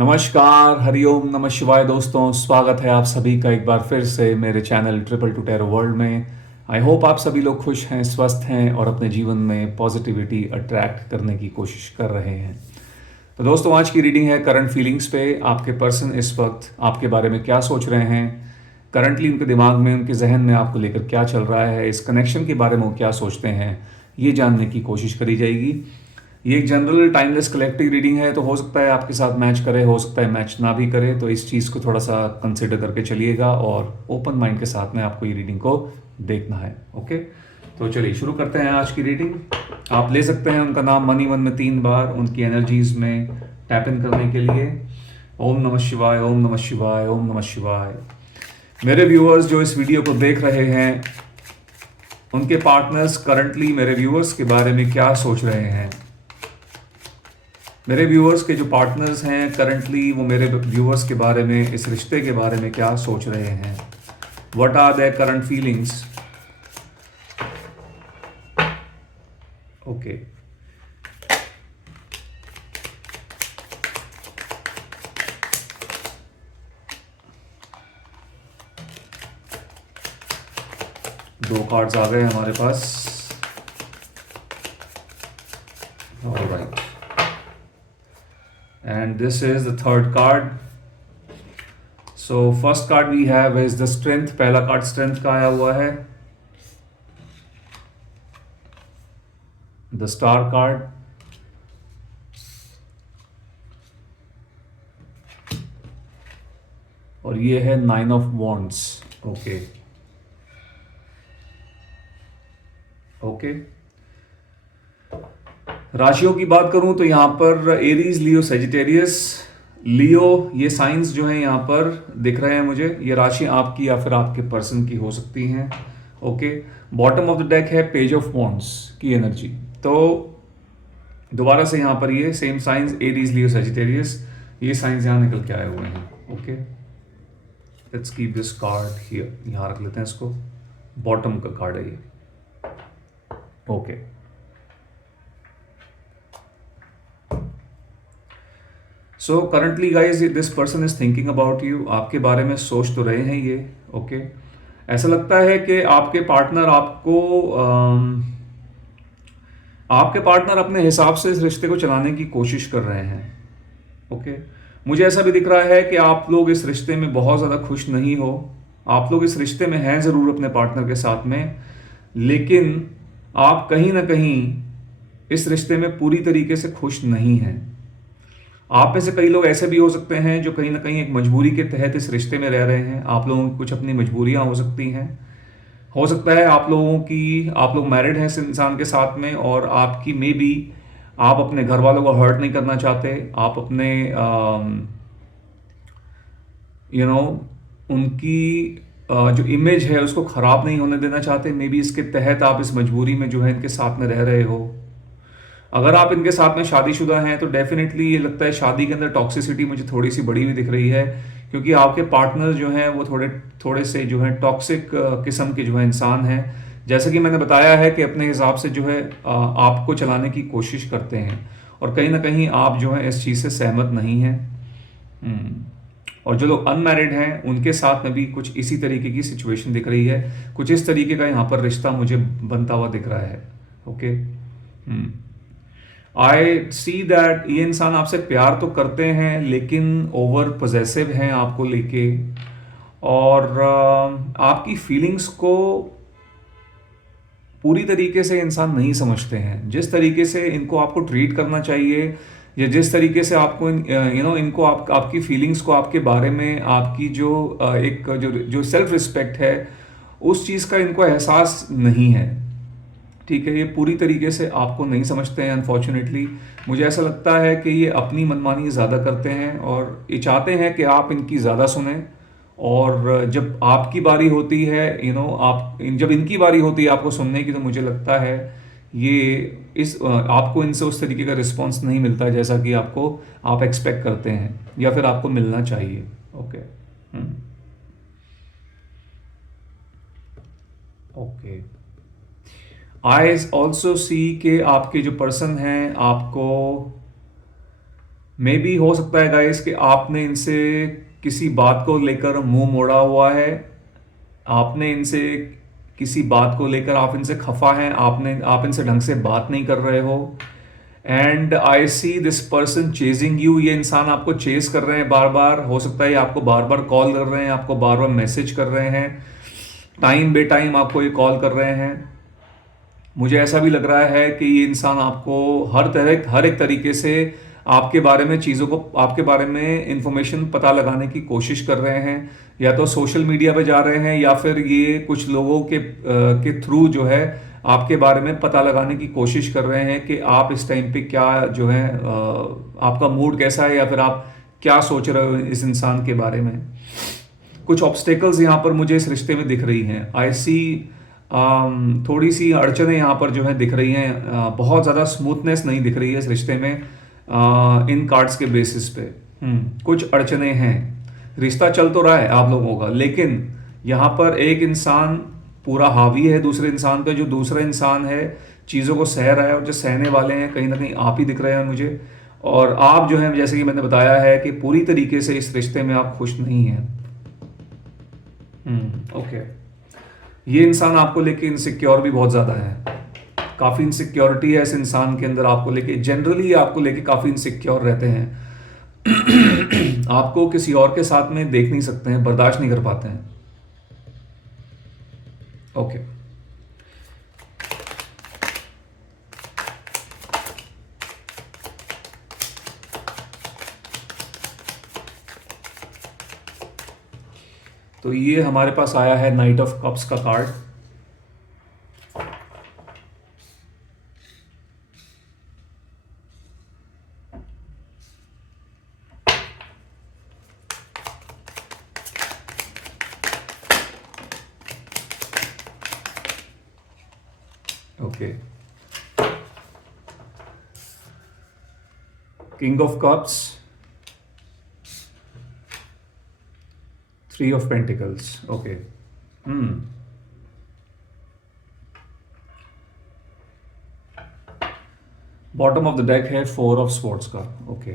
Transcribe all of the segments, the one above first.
नमस्कार, हरिओम नमः शिवाय दोस्तों। स्वागत है आप सभी का एक बार फिर से मेरे channel triple two tarot world में। आई होप आप सभी लोग खुश हैं, स्वस्थ हैं और अपने जीवन में पॉजिटिविटी अट्रैक्ट करने की कोशिश कर रहे हैं। तो दोस्तों, आज की रीडिंग है करंट फीलिंग्स पे। आपके पर्सन इस वक्त आपके बारे में क्या सोच रहे हैं, करंटली उनके दिमाग में, उनके जहन में आपको लेकर क्या चल रहा है, इस कनेक्शन के बारे में वो क्या सोचते हैं, ये जानने की कोशिश करी जाएगी। ये एक जनरल टाइमलेस कलेक्टिव रीडिंग है, तो हो सकता है आपके साथ मैच करे, हो सकता है मैच ना भी करे। तो इस चीज़ को थोड़ा सा कंसिडर करके चलिएगा और ओपन माइंड के साथ में आपको ये रीडिंग को देखना है। ओके, तो चलिए शुरू करते हैं आज की रीडिंग। आप ले सकते हैं उनका नाम मनी मन में 3 बार उनकी एनर्जीज में टैप इन करने के लिए। ओम नमः शिवाय, ओम नमः शिवाय, ओम नमः शिवाय। मेरे व्यूअर्स जो इस वीडियो को देख रहे हैं, उनके पार्टनर्स करंटली मेरे व्यूअर्स के बारे में क्या सोच रहे हैं। मेरे व्यूअर्स के जो पार्टनर्स हैं करंटली, वो मेरे व्यूअर्स के बारे में, इस रिश्ते के बारे में क्या सोच रहे हैं। What are their current feelings. Okay, दो कार्ड्स आ गए हमारे पास। Alright, and this is the third card. So first card we have is the strength। पहला कार्ड strength का आया हुआ है। the star card, और ये है 9 of wands। ओके ओके, राशियों की बात करूं तो यहां पर एरीज, लियो, सेजिटेरियस। लियो ये साइंस जो है यहाँ पर दिख रहे हैं मुझे। ये राशि आपकी या फिर आपके पर्सन की हो सकती हैं। Okay, bottom of the deck है पेज ऑफ वॉन्ड्स की एनर्जी। तो दोबारा से यहाँ पर ये सेम साइंस, एरीज, लियो, सेजिटेरियस, ये साइंस यहाँ निकल के आए हुए हैं। Okay, let's keep this card here. यहाँ रख लेते हैं इसको, बॉटम का कार्ड है ये। Okay, so currently guys this person is thinking about you. आपके बारे में सोच तो रहे हैं ये। ओके, ऐसा लगता है कि आपके पार्टनर अपने हिसाब से इस रिश्ते को चलाने की कोशिश कर रहे हैं। ओके, मुझे ऐसा भी दिख रहा है कि आप लोग इस रिश्ते में बहुत ज़्यादा खुश नहीं हो। आप लोग इस रिश्ते में हैं ज़रूर अपने पार्टनर के साथ में, लेकिन आप कहीं ना कहीं इस रिश्ते में पूरी तरीके से खुश नहीं हैं। आप में से कई लोग ऐसे भी हो सकते हैं जो कहीं ना कहीं एक मजबूरी के तहत इस रिश्ते में रह रहे हैं। आप लोगों की कुछ अपनी मजबूरियां हो सकती हैं। हो सकता है आप लोग मैरिड हैं इस इंसान के साथ में, और आपकी मे बी आप अपने घर वालों को हर्ट नहीं करना चाहते। आप अपने उनकी जो इमेज है उसको खराब नहीं होने देना चाहते। मे बी इसके तहत आप इस मजबूरी में जो है इनके साथ में रह रहे हो। अगर आप इनके साथ में शादीशुदा हैं तो डेफिनेटली ये लगता है शादी के अंदर टॉक्सिसिटी मुझे थोड़ी सी बड़ी हुई दिख रही है, क्योंकि आपके पार्टनर जो हैं वो थोड़े थोड़े से जो है टॉक्सिक किस्म के जो है इंसान हैं। जैसे कि मैंने बताया है कि अपने हिसाब से जो है आपको चलाने की कोशिश करते हैं, और कहीं ना कहीं आप जो है इस चीज़ से सहमत नहीं हैं। और जो लोग अनमैरिड हैं उनके साथ में भी कुछ इसी तरीके की सिचुएशन दिख रही है। कुछ इस तरीके का यहाँ पर रिश्ता मुझे बनता हुआ दिख रहा है। ओके, आई सी दैट ये इंसान आपसे प्यार तो करते हैं लेकिन ओवर पोजेसिव हैं आपको लेके, और आपकी फीलिंग्स को पूरी तरीके से इंसान नहीं समझते हैं। जिस तरीके से इनको आपको ट्रीट करना चाहिए, या जिस तरीके से आपको इनको आपकी फीलिंग्स को, आपके बारे में आपकी जो एक जो सेल्फ रिस्पेक्ट है, उस चीज़ का इनको एहसास नहीं है। ठीक है, ये पूरी तरीके से आपको नहीं समझते हैं अनफॉर्चुनेटली। मुझे ऐसा लगता है कि ये अपनी मनमानी ज़्यादा करते हैं और ये चाहते हैं कि आप इनकी ज़्यादा सुने, और जब आपकी बारी होती है, जब इनकी बारी होती है आपको सुनने की, तो मुझे लगता है आपको इनसे उस तरीके का रिस्पॉन्स नहीं मिलता जैसा कि आप एक्सपेक्ट करते हैं या फिर आपको मिलना चाहिए। Okay okay, I also see के आपके जो पर्सन हैं आपको मे बी हो सकता है गाइस कि आपने इनसे किसी बात को लेकर मुंह मोड़ा हुआ है, आपने इनसे किसी बात को लेकर आप इनसे खफा हैं, आप इनसे ढंग से बात नहीं कर रहे हो। And I see this person chasing you, ये इंसान आपको चेज कर रहे हैं बार बार। हो सकता है ये आपको बार बार कॉल कर रहे हैं, आपको बार बार मैसेज कर रहे हैं, टाइम बे टाइम आपको ये कॉल कर रहे हैं। मुझे ऐसा भी लग रहा है कि ये इंसान आपको हर एक तरीके से आपके बारे में चीज़ों को, आपके बारे में इंफॉर्मेशन पता लगाने की कोशिश कर रहे हैं। या तो सोशल मीडिया पे जा रहे हैं, या फिर ये कुछ लोगों के थ्रू जो है आपके बारे में पता लगाने की कोशिश कर रहे हैं कि आप इस टाइम पे क्या जो है, आपका मूड कैसा है, या फिर आप क्या सोच रहे हो इस इंसान के बारे में। कुछ ऑब्स्टेकल्स यहाँ पर मुझे इस रिश्ते में दिख रही हैं। आई सी थोड़ी सी अड़चनें यहाँ पर जो है दिख रही हैं। बहुत ज़्यादा स्मूथनेस नहीं दिख रही है इस रिश्ते में, इन कार्ड्स के बेसिस पे। कुछ अड़चनें हैं। रिश्ता चल तो रहा है आप लोगों का, लेकिन यहाँ पर एक इंसान पूरा हावी है दूसरे इंसान पे, जो दूसरा इंसान है चीज़ों को सह रहा है, और जो सहने वाले हैं कहीं ना कहीं आप ही दिख रहे हैं मुझे। और आप जो है, जैसे कि मैंने बताया है कि पूरी तरीके से इस रिश्ते में आप खुश नहीं हैं। ओके। ये इंसान आपको लेके इनसिक्योर भी बहुत ज़्यादा है। काफ़ी इनसिक्योरिटी है इस इंसान के अंदर आपको लेके। जनरली आपको लेके काफ़ी इनसिक्योर रहते हैं। आपको किसी और के साथ में देख नहीं सकते हैं, बर्दाश्त नहीं कर पाते हैं। ओके। तो ये हमारे पास आया है नाइट ऑफ कप्स का card. Okay. King of cups, three of pentacles. Okay. Bottom of the deck है फोर ऑफ स्वॉर्ड्स का। ओके।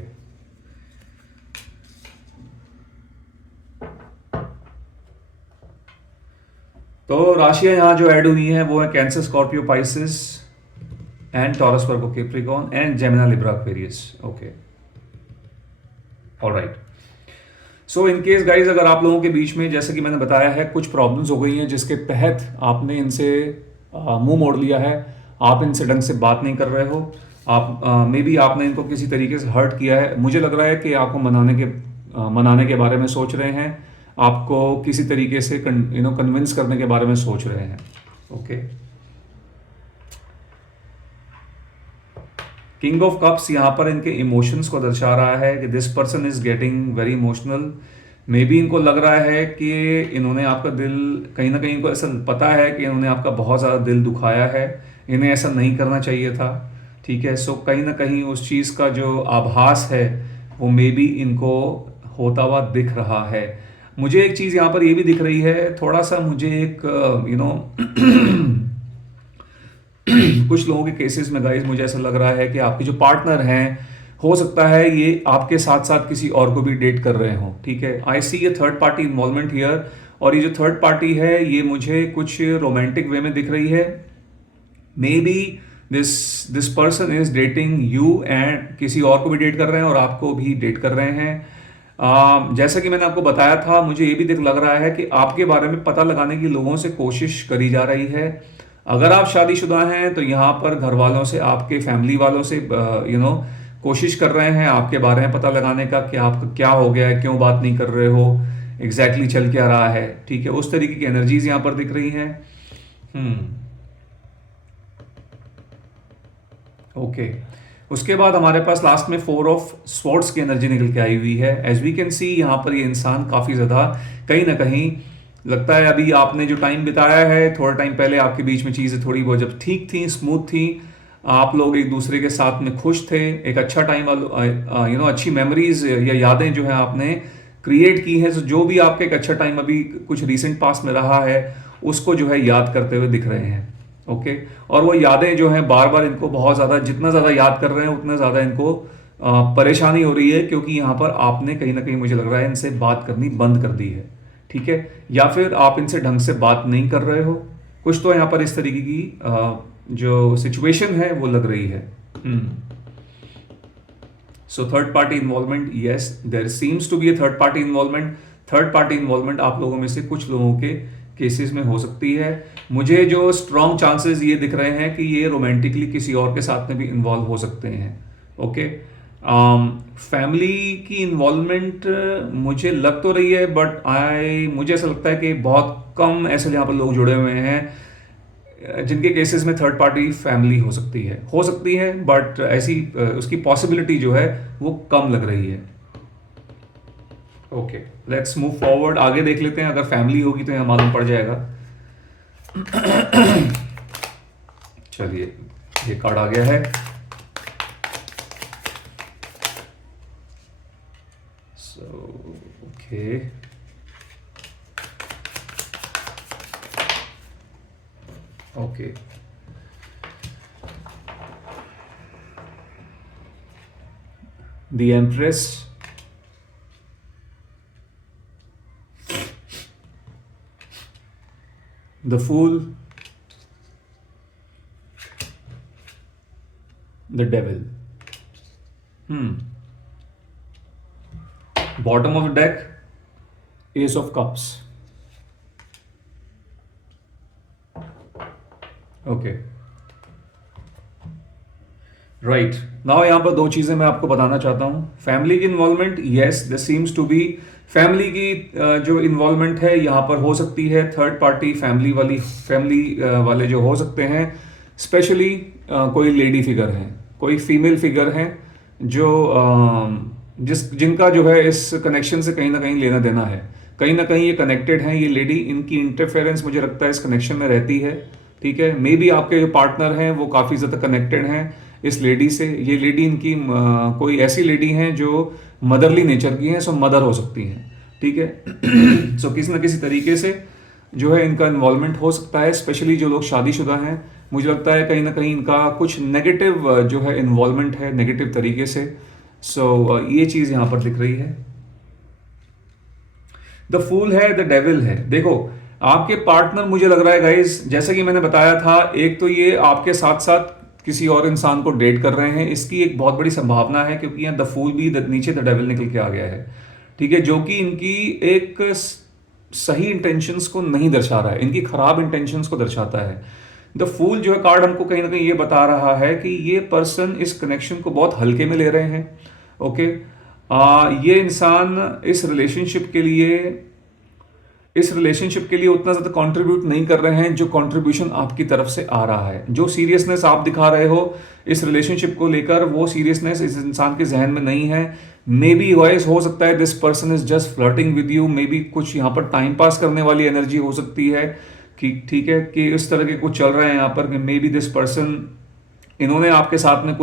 तो राशियां यहां जो ऐड हुई हैं वो है cancer, Scorpio, Pisces and taurus, Virgo, Capricorn and Gemini, Libra, Aquarius. Okay, alright. So in case guys, अगर आप लोगों के बीच में, जैसे कि मैंने बताया है, कुछ प्रॉब्लम्स हो गई हैं जिसके तहत आपने इनसे मुंह मोड़ लिया है, आप इनसे ढंग से बात नहीं कर रहे हो, आप मे बी आपने इनको किसी तरीके से हर्ट किया है। मुझे लग रहा है कि आपको मनाने के बारे में सोच रहे हैं, आपको किसी तरीके से कन्विंस करने के बारे में सोच रहे हैं। ओके। किंग ऑफ कप्स यहाँ पर इनके इमोशंस को दर्शा रहा है कि this person is getting very emotional. May be इनको लग रहा है कि इन्होंने आपका दिल, कहीं ना कहीं इनको ऐसा पता है कि इन्होंने आपका बहुत ज़्यादा दिल दुखाया है, इन्हें ऐसा नहीं करना चाहिए था। ठीक है। सो कहीं ना कहीं उस चीज़ का जो आभास है वो मे बी इनको होता हुआ दिख रहा है। मुझे एक चीज़ यहाँ पर ये भी दिख रही है, थोड़ा सा मुझे एक कुछ लोगों के केसेस में गाइस मुझे ऐसा लग रहा है कि आपके जो पार्टनर हैं, हो सकता है ये आपके साथ साथ किसी और को भी डेट कर रहे हो। ठीक है। आई सी ये थर्ड पार्टी इन्वॉल्वमेंट हियर, और ये जो थर्ड पार्टी है ये मुझे कुछ रोमांटिक वे में दिख रही है। May be this person is dating you and किसी और को भी डेट कर रहे हैं और आपको भी डेट कर रहे हैं। जैसा कि मैंने आपको बताया था, मुझे ये भी लग रहा है कि आपके बारे में पता लगाने की लोगों से कोशिश करी जा रही है। अगर आप शादीशुदा हैं तो यहाँ पर घर वालों से, आपके फैमिली वालों से कोशिश कर रहे हैं आपके बारे में पता लगाने का कि आपका क्या हो गया है, क्यों बात नहीं कर रहे हो, एग्जैक्टली चल क्या रहा है। ठीक है। उस तरीके की एनर्जीज यहाँ पर दिख रही हैं। ओके। उसके बाद हमारे पास लास्ट में फोर ऑफ स्वॉर्ड्स की एनर्जी निकल के आई हुई है। एज वी कैन सी यहाँ पर ये इंसान काफ़ी ज़्यादा कहीं ना कहीं लगता है, अभी आपने जो टाइम बिताया है, थोड़ा टाइम पहले आपके बीच में चीज़ें थोड़ी बहुत जब ठीक थी, स्मूथ थी, आप लोग एक दूसरे के साथ में खुश थे, एक अच्छा टाइम, अच्छी मेमोरीज या यादें जो है आपने क्रिएट की है। जो भी आपका एक अच्छा टाइम अभी कुछ रिसेंट पास में रहा है, उसको जो है याद करते हुए दिख रहे हैं। ओके। और वो यादें जो हैं बार बार इनको बहुत ज़्यादा, जितना ज़्यादा याद कर रहे हैं उतना ज़्यादा इनको परेशानी हो रही है क्योंकि यहाँ पर आपने कहीं ना कहीं मुझे लग रहा है इनसे बात करनी बंद कर दी है। ठीक है, या फिर आप इनसे ढंग से बात नहीं कर रहे हो। कुछ तो यहाँ पर इस तरीके की जो सिचुएशन है वो लग रही है। So third party involvement, yes there seems to be a third party involvement. Third party involvement आप लोगों में से कुछ लोगों के केसेस में हो सकती है। मुझे जो स्ट्रॉन्ग चांसेस ये दिख रहे हैं कि ये रोमांटिकली किसी और के साथ में भी इन्वॉल्व हो सकते हैं। ओके, फैमिली की इन्वॉल्वमेंट मुझे लग तो रही है, बट मुझे ऐसा लगता है कि बहुत कम ऐसे यहाँ पर लोग जुड़े हुए हैं जिनके केसेस में थर्ड पार्टी फैमिली हो सकती है, बट ऐसी उसकी पॉसिबिलिटी जो है वो कम लग रही है। ओके, लेट्स मूव फॉरवर्ड, आगे देख लेते हैं। अगर फैमिली होगी तो यहाँ मालूम पड़ जाएगा। चलिए, ये कार्ड आ गया है। So okay, okay, the empress, the fool, the devil. Bottom of the deck, ace of cups. Okay, right. Now यहाँ पर दो चीजें मैं आपको बताना चाहता हूँ। फैमिली की involvement, yes this seems to be family की जो इन्वॉल्वमेंट है यहाँ पर हो सकती है। थर्ड पार्टी फैमिली वाले जो हो सकते हैं, स्पेशली कोई लेडी फिगर है, कोई फीमेल फिगर है जो जिनका जो है इस कनेक्शन से कहीं ना कहीं लेना देना है, कहीं ना कहीं ये कनेक्टेड हैं। ये लेडी, इनकी इंटरफेरेंस मुझे लगता है इस कनेक्शन में रहती है। ठीक है, मे बी आपके जो पार्टनर हैं वो काफ़ी ज़्यादा कनेक्टेड हैं इस लेडी से। ये लेडी इनकी कोई ऐसी लेडी हैं जो मदरली नेचर की हैं, सो मदर हो सकती हैं। ठीक है, सो किसी न किसी तरीके से जो है इनका इन्वॉल्वमेंट हो सकता है। स्पेशली जो लोग शादीशुदा हैं, मुझे लगता है कहीं ना कहीं इनका कुछ नेगेटिव जो है इन्वॉल्वमेंट है, नेगेटिव तरीके से। सो ये चीज़ यहाँ पर दिख रही है। द फूल है, द डेविल है। देखो, आपके पार्टनर मुझे लग रहा है गाइस, जैसे कि मैंने बताया था, एक तो ये आपके साथ साथ किसी और इंसान को डेट कर रहे हैं, इसकी एक बहुत बड़ी संभावना है, क्योंकि यहाँ द फूल भी नीचे द डेविल निकल के आ गया है। ठीक है, जो कि इनकी एक सही इंटेंशंस को नहीं दर्शा रहा है, इनकी खराब इंटेंशंस को दर्शाता है। द फूल जो है कार्ड हमको कहीं ना कहीं ये बता रहा है कि ये पर्सन इस कनेक्शन को बहुत हल्के में ले रहे हैं। ओके, ये इंसान इस रिलेशनशिप के लिए उतना ज़्यादा कंट्रीब्यूट नहीं कर रहे हैं जो कंट्रीब्यूशन आपकी तरफ से आ रहा है। जो सीरियसनेस आप दिखा रहे हो इस रिलेशनशिप को लेकर, वो सीरियसनेस इस इंसान के जहन में नहीं है। मे बी वॉइस हो सकता है this person is just flirting with you, may be कुछ यहाँ पर टाइम पास करने वाली एनर्जी हो सकती है कि ठीक है कि इस तरह के कुछ चल रहा है यहाँ पर कि मे बी दिस पर्सन, इन्होंने आपके साथ में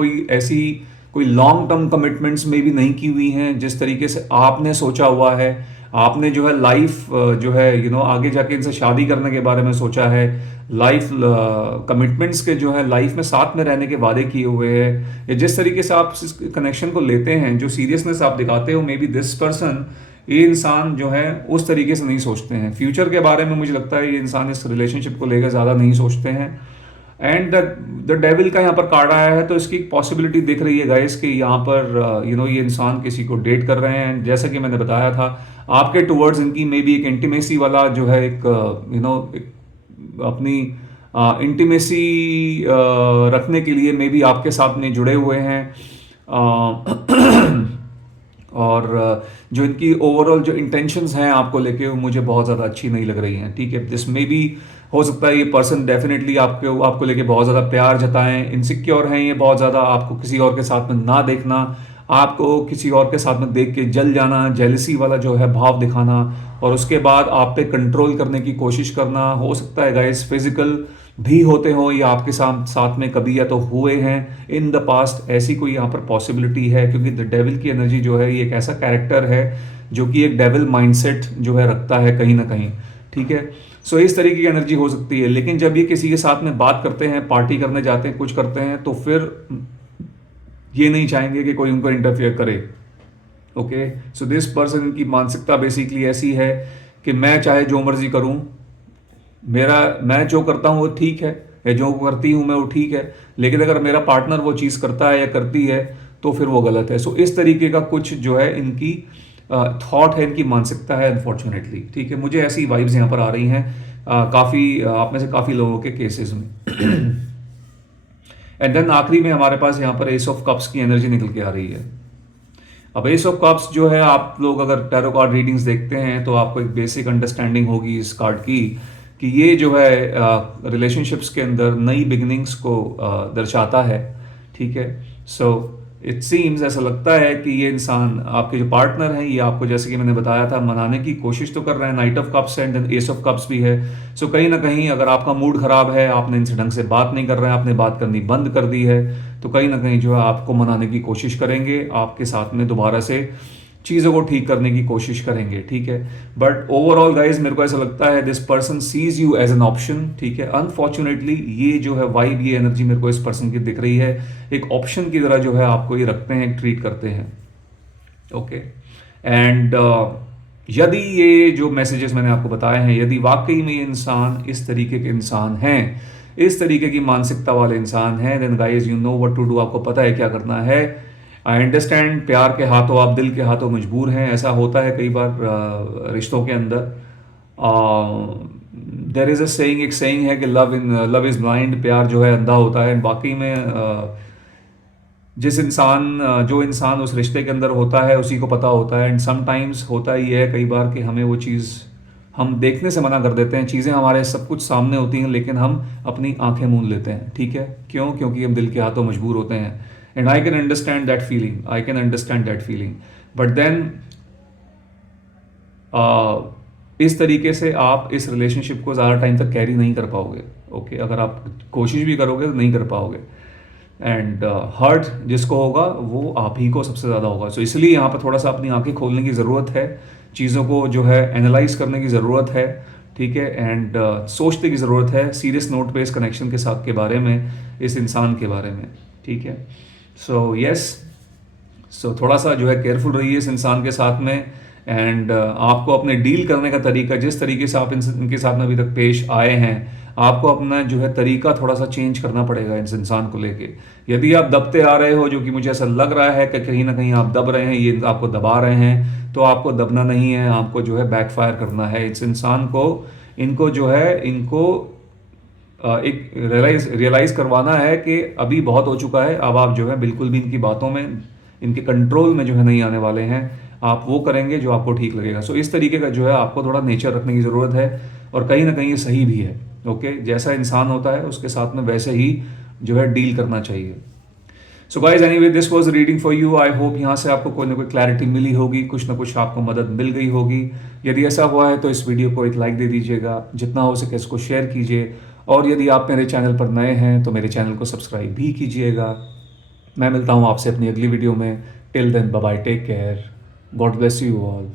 कोई लॉन्ग टर्म कमिटमेंट्स में भी नहीं की हुई हैं जिस तरीके से आपने सोचा हुआ है। आपने जो है लाइफ जो है आगे जाके इनसे शादी करने के बारे में सोचा है, लाइफ कमिटमेंट्स के जो है लाइफ में साथ में रहने के वादे किए हुए हैं। या जिस तरीके से आप इस कनेक्शन को लेते हैं, जो सीरियसनेस आप दिखाते हो, मे बी दिस पर्सन, ये इंसान जो है उस तरीके से नहीं सोचते हैं। फ्यूचर के बारे में मुझे लगता है ये इंसान इस रिलेशनशिप को लेकर ज़्यादा नहीं सोचते हैं। एंड द डेविल का यहाँ पर कार्ड आया है, तो इसकी पॉसिबिलिटी दिख रही है गाइस कि यहाँ पर ये इंसान किसी को डेट कर रहे हैं। जैसा कि मैंने बताया था, आपके टुवर्ड्स इनकी मे बी एक इंटीमेसी वाला जो है एक अपनी इंटीमेसी रखने के लिए मे बी आपके साथ में जुड़े हुए हैं। और जो इनकी ओवरऑल जो इंटेंशंस हैं आपको लेके, वो मुझे बहुत ज़्यादा अच्छी नहीं लग रही हैं। ठीक है, दिस मे बी हो सकता है ये पर्सन डेफिनेटली आपको लेके बहुत ज़्यादा प्यार जताएं, इनसिक्योर हैं ये बहुत ज़्यादा, आपको किसी और के साथ में ना देखना, आपको किसी और के साथ में देख के जल जाना, जेलसी वाला जो है भाव दिखाना, और उसके बाद आप पे कंट्रोल करने की कोशिश करना। हो सकता है गाइस फिजिकल भी होते हो, या आपके साथ में कभी या तो हुए हैं इन द पास्ट, ऐसी कोई यहाँ पर पॉसिबिलिटी है। क्योंकि द डेविल की एनर्जी जो है ये एक ऐसा कैरेक्टर है जो कि एक डेविल माइंडसेट जो है रखता है कहीं ना कहीं। ठीक है, सो इस तरीके की एनर्जी हो सकती है। लेकिन जब ये किसी के साथ में बात करते हैं, पार्टी करने जाते हैं, कुछ करते हैं, तो फिर ये नहीं चाहेंगे कि कोई उनको इंटरफेयर करे। ओके, सो दिस पर्सन की मानसिकता बेसिकली ऐसी है कि मैं चाहे जो मर्जी करूं, मैं जो करता हूं वो ठीक है, या जो करती हूं मैं वो ठीक है, लेकिन अगर मेरा पार्टनर वो चीज़ करता है या करती है तो फिर वो गलत है। सो इस तरीके का कुछ जो है इनकी थॉट है, इनकी मानसिकता है अनफॉर्चुनेटली। ठीक है, मुझे ऐसी वाइब्स यहाँ पर आ रही हैं काफ़ी आप में से काफ़ी लोगों के केसेस में। एंड देन आखिरी में हमारे पास यहाँ पर एस ऑफ कप्स की एनर्जी निकल के आ रही है। अब एस ऑफ कप्स जो है, आप लोग अगर टैरो कार्ड रीडिंग्स देखते हैं तो आपको एक बेसिक अंडरस्टैंडिंग होगी इस कार्ड की कि ये जो है रिलेशनशिप्स के अंदर नई बिगिनिंग्स को दर्शाता है। ठीक है, सो इट सीम्स, ऐसा लगता है कि ये इंसान, आपके जो पार्टनर हैं, ये आपको जैसे कि मैंने बताया था मनाने की कोशिश तो कर रहे हैं। Knight of cups and then ace of cups भी है। सो कहीं ना कहीं अगर आपका मूड खराब है, आपने इनसे ढंग से बात नहीं कर रहे हैं, आपने बात करनी बंद कर दी है, तो कहीं ना कहीं जो है आपको मनाने की कोशिश करेंगे, आपके साथ में दोबारा से चीज़ों को ठीक करने की कोशिश करेंगे। ठीक है, बट ओवरऑल गाइज मेरे को ऐसा लगता है this person sees you as an option. ठीक है, अनफॉर्चुनेटली ये जो है वाइब, ये एनर्जी मेरे को इस पर्सन की दिख रही है, एक ऑप्शन की तरह जो है आपको ये रखते हैं, ट्रीट करते हैं। ओके, एंड यदि ये जो मैसेजेस मैंने आपको बताए हैं, यदि वाकई में ये इंसान इस तरीके के इंसान हैं, इस तरीके की मानसिकता वाले इंसान हैं, then guys you know what to do. आपको पता है क्या करना है। आई अंडरस्टैंड, प्यार के हाथों आप दिल के हाथों मजबूर हैं, ऐसा होता है कई बार रिश्तों के अंदर। देर इज़ अ सेइंग, एक सेइंग है कि लव इज़ ब्लाइंड, प्यार जो है अंधा होता है। बाकी में जो इंसान उस रिश्ते के अंदर होता है उसी को पता होता है। एंड समटाइम्स होता ही है कई बार कि हमें वो चीज़ हम देखने से मना कर देते हैं, चीज़ें हमारे सब कुछ सामने होती हैं लेकिन हम अपनी आंखें मूंद लेते हैं। ठीक है, क्यों? क्योंकि हम दिल के हाथों मजबूर होते हैं। And I can understand that feeling, I can understand that feeling, but then इस तरीके से आप इस रिलेशनशिप को ज़्यादा टाइम तक कैरी नहीं कर पाओगे। ओके, अगर आप कोशिश भी करोगे तो नहीं कर पाओगे। एंड हर्ट जिसको होगा वो आप ही को सबसे ज़्यादा होगा। सो इसलिए यहाँ पर थोड़ा सा अपनी आंखें खोलने की ज़रूरत है, चीज़ों को जो है एनालाइज करने की ज़रूरत है। ठीक है, एंड सोचने की ज़रूरत है सीरियस नोट पे इस कनेक्शन के साथ के बारे में, इस इंसान के बारे में। ठीक है, सो यस, सो थोड़ा सा जो है केयरफुल रहिए इस इंसान के साथ में। एंड आपको अपने डील करने का तरीका, जिस तरीके से आप इनके साथ में अभी तक पेश आए हैं, आपको अपना जो है तरीका थोड़ा सा चेंज करना पड़ेगा इस इंसान को लेके। यदि आप दबते आ रहे हो, जो कि मुझे ऐसा लग रहा है कि कहीं ना कहीं आप दब रहे हैं, ये आपको दबा रहे हैं, तो आपको दबना नहीं है, आपको जो है बैकफायर करना है इस इंसान को। इनको जो है, इनको एक रियलाइज करवाना है कि अभी बहुत हो चुका है। अब आप जो है बिल्कुल भी इनकी बातों में, इनके कंट्रोल में जो है नहीं आने वाले हैं। आप वो करेंगे जो आपको ठीक लगेगा। सो इस तरीके का जो है आपको थोड़ा नेचर रखने की ज़रूरत है, और कहीं ना कहीं ये सही भी है। ओके, जैसा इंसान होता है उसके साथ में वैसे ही जो है डील करना चाहिए। So guys anyway, this was reading for you. I hope यहाँ से आपको कोई ना कोई क्लैरिटी मिली होगी, कुछ ना कुछ आपको मदद मिल गई होगी। यदि ऐसा हुआ है तो इस वीडियो को एक लाइक दे दीजिएगा, जितना हो सके इसको शेयर कीजिए, और यदि आप मेरे चैनल पर नए हैं तो मेरे चैनल को सब्सक्राइब भी कीजिएगा। मैं मिलता हूँ आपसे अपनी अगली वीडियो में। Till then, bye bye, take care, God bless you all.